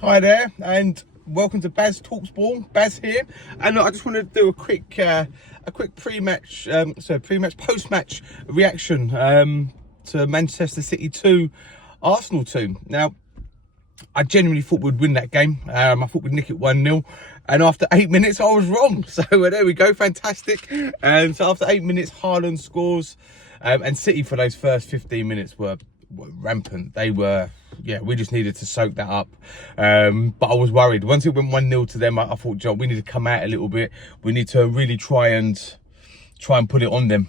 Hi there, and welcome to Baz Talks Ball. Baz here, and I just wanted to do a quick pre-match, post-match reaction to Manchester City 2, Arsenal 2. Now, I genuinely thought we'd win that game. I thought we'd nick it 1-0, and after 8 minutes, I was wrong. So there we go, fantastic. And so after 8 minutes, Haaland scores, and City for those first 15 minutes were rampant. They were, we just needed to soak that up. But I was worried. Once it went 1-0 to them, I thought, Joe, we need to come out a little bit. We need to really try and put it on them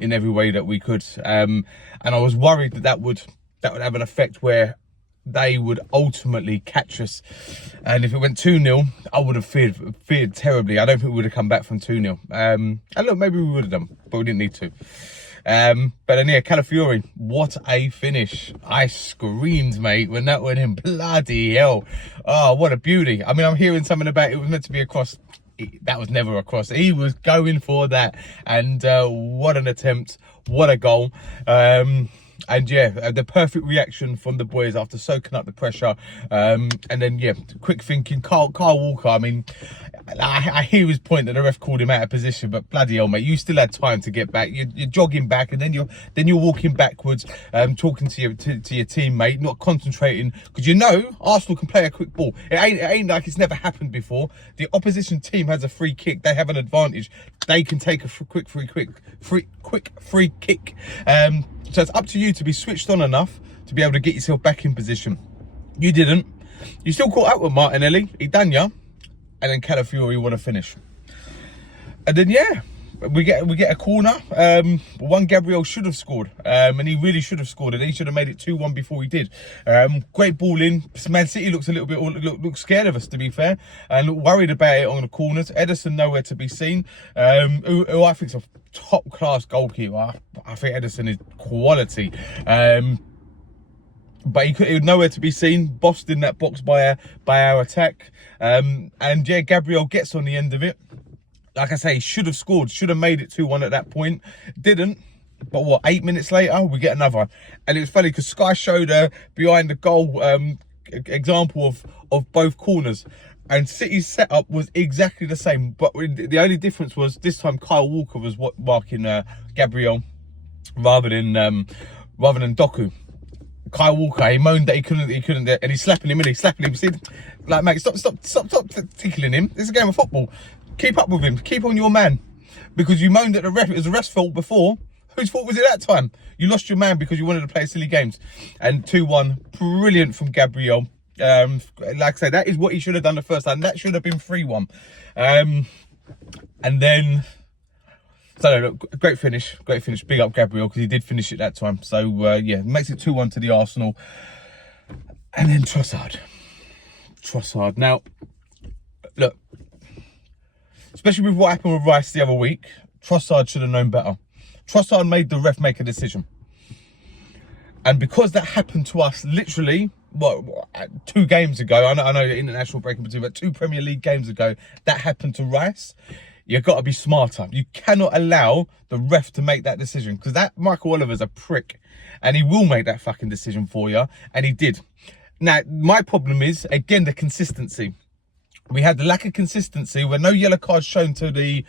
in every way that we could. And I was worried that would have an effect where they would ultimately catch us. And if it went 2-0, I would have feared terribly. I don't think we would have come back from 2-0. And look, maybe we would have done, but we didn't need to. But then, Calafiori, what a finish. I screamed, mate, when that went in. Bloody hell. Oh, what a beauty. I mean, I'm hearing something about it was meant to be a cross. That was never a cross. He was going for that. And what an attempt. What a goal. And the perfect reaction from the boys after soaking up the pressure. And then, quick thinking. Kyle Walker, I mean, I hear his point that the ref called him out of position, but bloody hell, mate, you still had time to get back. You're jogging back, and then you're walking backwards, talking to your teammate, not concentrating, because Arsenal can play a quick ball. It ain't like it's never happened before. The opposition team has a free kick. They have an advantage. They can take a quick free kick. So it's up to you to be switched on enough to be able to get yourself back in position. You didn't. You still caught up with Martinelli. He done ya. And then Calafiori won a finish. And then, we get a corner. One Gabriel should have scored. And he really should have scored. And he should have made it 2-1 before he did. Great ball in. Man City looks a little bit look scared of us, to be fair. And look worried about it on the corners. Ederson nowhere to be seen. Who I think is a top-class goalkeeper. I think Ederson is quality. But he was nowhere to be seen, bossed in that box by our attack. Gabriel gets on the end of it. Like I say, he should have scored, should have made it 2-1 at that point. Didn't. But 8 minutes later, we get another. And it was funny because Sky showed behind the goal example of both corners. And City's setup was exactly the same. But the only difference was this time Kyle Walker was marking Gabriel rather than Doku. Kyle Walker, he moaned that he couldn't, and he's slapping him. See, like, mate, stop tickling him. This is a game of football. Keep up with him. Keep on your man. Because you moaned that it was the ref's fault before. Whose fault was it that time? You lost your man because you wanted to play silly games. And 2-1, brilliant from Gabriel. Like I say, that is what he should have done the first time. That should have been 3-1. And then... So, look, great finish. Big up Gabriel, because he did finish it that time. So, makes it 2-1 to the Arsenal. And then Trossard. Now, look, especially with what happened with Rice the other week, Trossard should have known better. Trossard made the ref make a decision. And because that happened to us literally, 2 games ago, I know international break in between, but 2 Premier League games ago, that happened to Rice. You've got to be smarter. You cannot allow the ref to make that decision, because that Michael Oliver's a prick and he will make that fucking decision for you. And he did. Now, my problem is, again, the consistency. We had the lack of consistency where no yellow cards shown to the...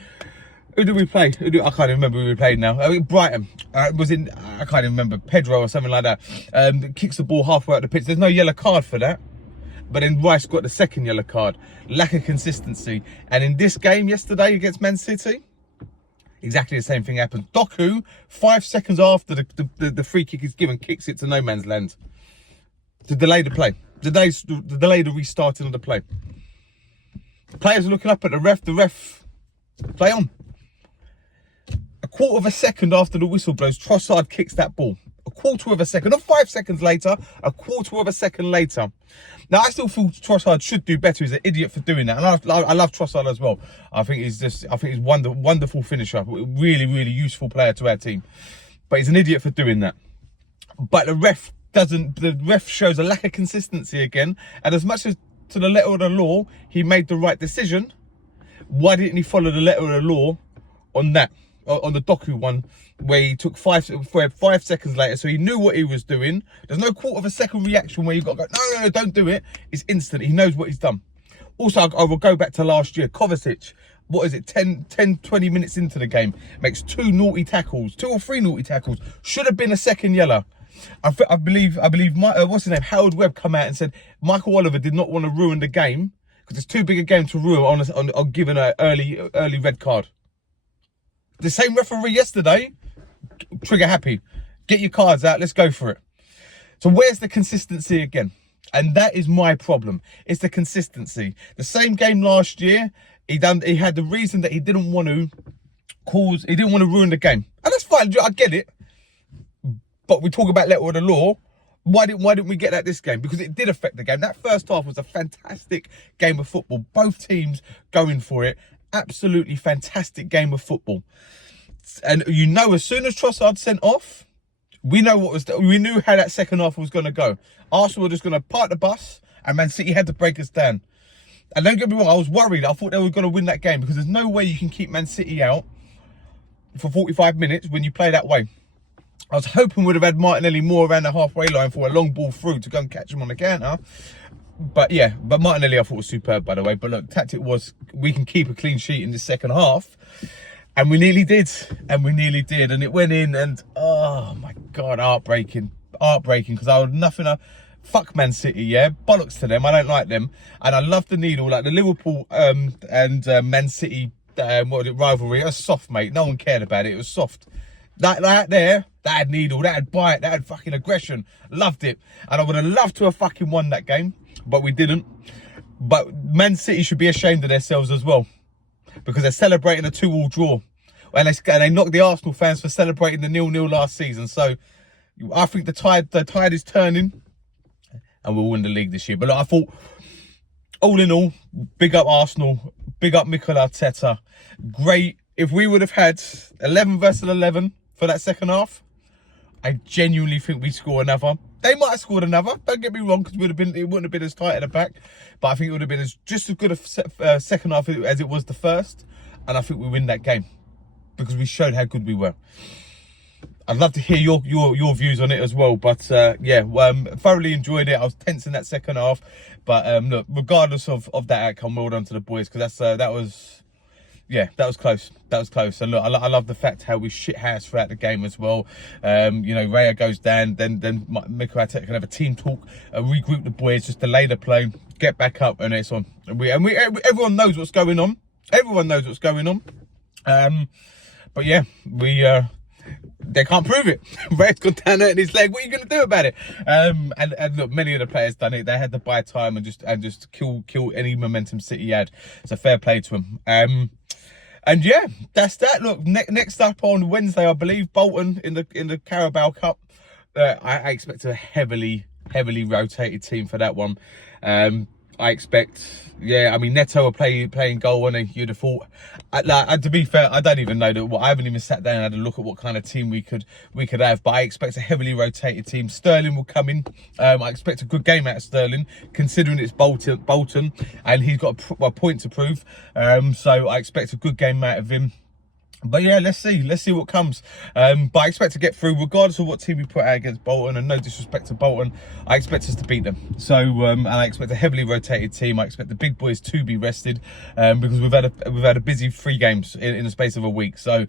Who did we play? I can't even remember who we played now. Brighton. I can't even remember. Pedro or something like that. Kicks the ball halfway out the pitch. There's no yellow card for that. But then Rice got the second yellow card. Lack of consistency. And in this game yesterday against Man City, exactly the same thing happened. Doku, 5 seconds after the free kick is given, kicks it to no man's land. To delay the play. To delay the restarting of the play. Players are looking up at the ref, play on. A quarter of a second after the whistle blows, Trossard kicks that ball. A quarter of a second, not 5 seconds later, a quarter of a second later. Now, I still feel Trossard should do better. He's an idiot for doing that. And I love Trossard as well. I think he's wonderful finisher. Really, really useful player to our team. But he's an idiot for doing that. But the ref shows a lack of consistency again. And as much as to the letter of the law, he made the right decision, why didn't he follow the letter of the law on that? on the Doku one, where he took 5 seconds later, so he knew what he was doing. There's no quarter of a second reaction where you got to go, no, don't do it. It's instant. He knows what he's done. Also, I will go back to last year. Kovacic, what is it, 20 minutes into the game, makes 2 or 3 naughty tackles. Should have been a second yellow. I believe what's his name, Howard Webb, come out and said Michael Oliver did not want to ruin the game because it's too big a game to ruin on giving an early red card. The same referee yesterday, trigger happy. Get your cards out, let's go for it. So where's the consistency again? And that is my problem. It's the consistency. The same game last year, he had the reason that he didn't want to ruin the game. And that's fine, I get it. But we talk about letter of the law. Why didn't we get that this game? Because it did affect the game. That first half was a fantastic game of football. Both teams going for it. Absolutely fantastic game of football. And you know, as soon as Trossard sent off, we knew how that second half was going to go. Arsenal were just going to park the bus, and Man City had to break us down. And don't get me wrong, I was worried. I thought they were going to win that game because there's no way you can keep Man City out for 45 minutes when you play that way. I was hoping we'd have had Martinelli more around the halfway line for a long ball through to go and catch him on the counter. But yeah, Martinelli I thought was superb, by the way. But look, tactic was we can keep a clean sheet in the second half. And we nearly did. And it went in and, oh my God, heartbreaking. Because I had nothing fuck Man City, yeah? Bollocks to them. I don't like them. And I love the needle. Like the Liverpool and Man City rivalry. It was soft, mate. No one cared about it. It was soft. That there, that had needle, that had bite, that had fucking aggression. Loved it. And I would have loved to have fucking won that game, but we didn't. But Man City should be ashamed of themselves as well, because they're celebrating a 2-2 draw. And they knocked the Arsenal fans for celebrating the 0-0 last season. So I think the tide is turning and we'll win the league this year. But look, I thought, all in all, big up Arsenal, big up Mikel Arteta. Great. If we would have had 11 versus 11 for that second half, I genuinely think we'd score another. They might have scored another, don't get me wrong, because it wouldn't have been as tight at the back. But I think it would have been just as good a second half as it was the first. And I think we win that game because we showed how good we were. I'd love to hear your views on it as well. But yeah, thoroughly enjoyed it. I was tense in that second half. But look, regardless of that outcome, well done to the boys, because that was close. That was close. And look, I love the fact how we shit house throughout the game as well. You know, Raya goes down, then Mikel Arteta can have a team talk, regroup the boys, just delay the play, get back up, and it's on. Everyone knows what's going on. Everyone knows what's going on. But yeah, they can't prove it. Raya's gone down there in his leg. What are you going to do about it? And look, many of the players done it. They had to buy time and just kill any momentum City had. So fair play to them. And yeah, that's that. Look, next up on Wednesday, I believe, Bolton in the Carabao Cup. I expect a heavily rotated team for that one. I expect, yeah, I mean, Neto are playing goal, and you'd have thought. To be fair, I don't even know that. I haven't even sat down and had a look at what kind of team we could have. But I expect a heavily rotated team. Sterling will come in. I expect a good game out of Sterling, considering it's Bolton, and he's got a point to prove. So I expect a good game out of him. But yeah, let's see what comes. But I expect to get through regardless of what team we put out against Bolton, and no disrespect to Bolton, I expect us to beat them. So and I expect a heavily rotated team. I expect the big boys to be rested, because we've had a busy 3 games in the space of a week. So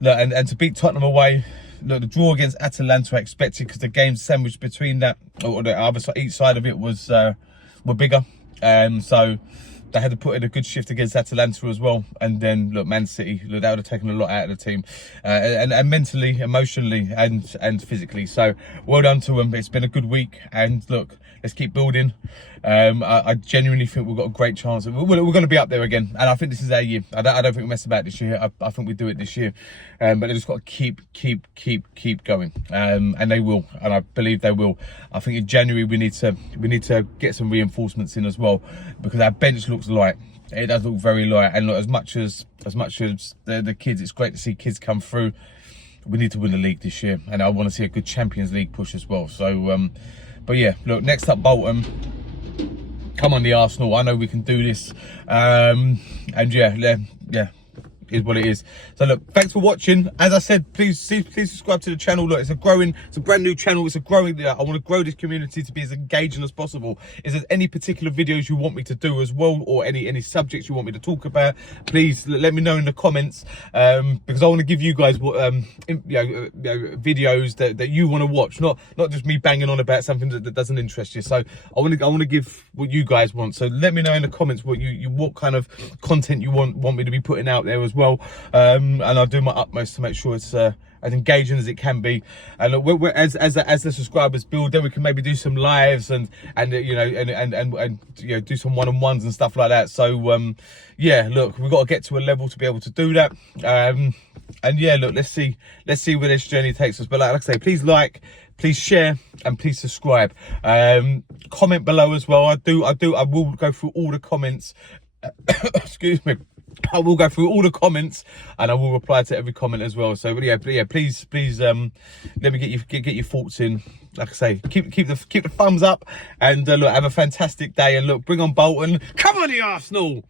look, and to beat Tottenham away. Look, the draw against Atalanta I expected, because the games sandwiched between that, or the other side, each side of it were bigger. So they had to put in a good shift against Atalanta as well. And then, look, Man City, look, that would have taken a lot out of the team. And mentally, emotionally, and physically. So, well done to them. It's been a good week. And look, let's keep building. I genuinely think we've got a great chance. We're going to be up there again. And I think this is our year. I don't think we mess about this year. I think we do it this year. But they just got to keep going. And they will. And I believe they will. I think in January we need to get some reinforcements in as well, because our bench looks light. It does look very light. And look, as much as the kids, it's great to see kids come through. We need to win the league this year, and I want to see a good Champions League push as well. So, but yeah, look, next up Bolton. Come on, the Arsenal. I know we can do this. And yeah, is what it is. So look, thanks for watching. As I said, please subscribe to the channel. Look, it's a brand new channel. It's a growing, I want to grow this community to be as engaging as possible. Is there any particular videos you want me to do as well, or any subjects you want me to talk about? Please let me know in the comments, because I want to give you guys what videos that you want to watch, not just me banging on about something that doesn't interest you. So I want to give what you guys want. So let me know in the comments what kind of content you want me to be putting out there as well, and I'll do my utmost to make sure it's as engaging as it can be. And look, as the subscribers build, then we can maybe do some lives and do some one-on-ones and stuff like that. So yeah, look, we've got to get to a level to be able to do that. And yeah, look, let's see where this journey takes us. But like I say, please please share, and please subscribe. Comment below as well. I will go through all the comments. Excuse me. I will go through all the comments, and I will reply to every comment as well. So yeah, please let me get your thoughts in. Like I say, keep the thumbs up, and look, have a fantastic day. And look, bring on Bolton. Come on, the Arsenal.